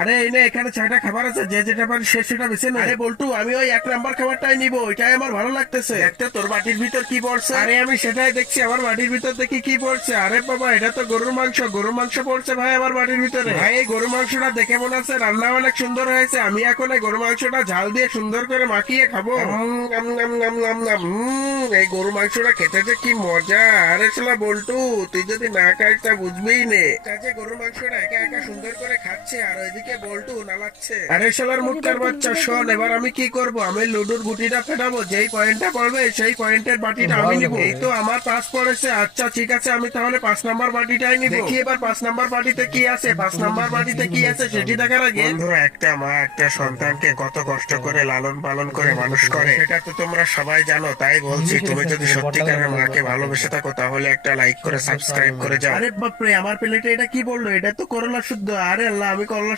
আরে এই নে, এখানে 6টা খাবার আছে, যে যেটা পারি সে সেটা বেছে নে। আরে বল্টু, আমি ওই 1 নাম্বার খাবারটাই নিবো, ওইটাই আমার ভালো লাগতেছে। একটা তোর বাটির ভিতর কি পড়ছে? আরে আমি সেটাই দেখছি, আমার বাটির ভিতর দেখি কি পড়ছে। আরে বাবা, এটা তো গরুর মাংস, গরুর মাংস পড়ছে ভাই আমার বাটির ভিতরে। ভাই এই গরুর মাংসটা দেখে মনে হচ্ছে রান্না অনেক সুন্দর হয়েছে। আমি এখন এই গরুর মাংসটা ঝাল দিয়ে সুন্দর করে মাখিয়ে খাবো। নাম নাম নাম নাম নাম। এই গরু মাংসটা খেতে যে কি মজা। আরে শালা বল্টু, তুই যদি না খাইস তা বুঝবিই নে। কাজে গরুর মাংসটা একা একা সুন্দর করে খাচ্ছে আর ওইদিকে বল্টু নালাচ্ছে। আরে শালার মুক্তার বাচ্চা, শোন এবার আমি কি করব। আমি লুডুর গুটিটা ফেটাবো, যেই পয়েন্টটা পড়বে সেই পয়েন্টের বাটিটা আমি নিব। এই তো আমার 5 পড়েছে। আচ্ছা ঠিক আছে, আমি তাহলে 5 নাম্বার বাটিটাই নিব। দেখি এবার 5 নাম্বার বাটিতে কি আছে। 5 নাম্বার বাটিতে কি আছে সেটি দেখার আগে, বন্ধুরা, একটা মা একটা সন্তানকে কত কষ্ট করে লালন পালন করে মানুষ করে সেটা তো তোমরা সবাই জানো। তাই বলছি, তুমি যদি সত্যিকারের মাকে ভালোবেসে থাকো তাহলে একটা লাইক করে সাবস্ক্রাইব করে যাও। আরে বাপরে, আমার প্লেটে এটা কি বললো? এটা তো করলা শুদ্ধ। আরে আল্লাহ, আমি করলা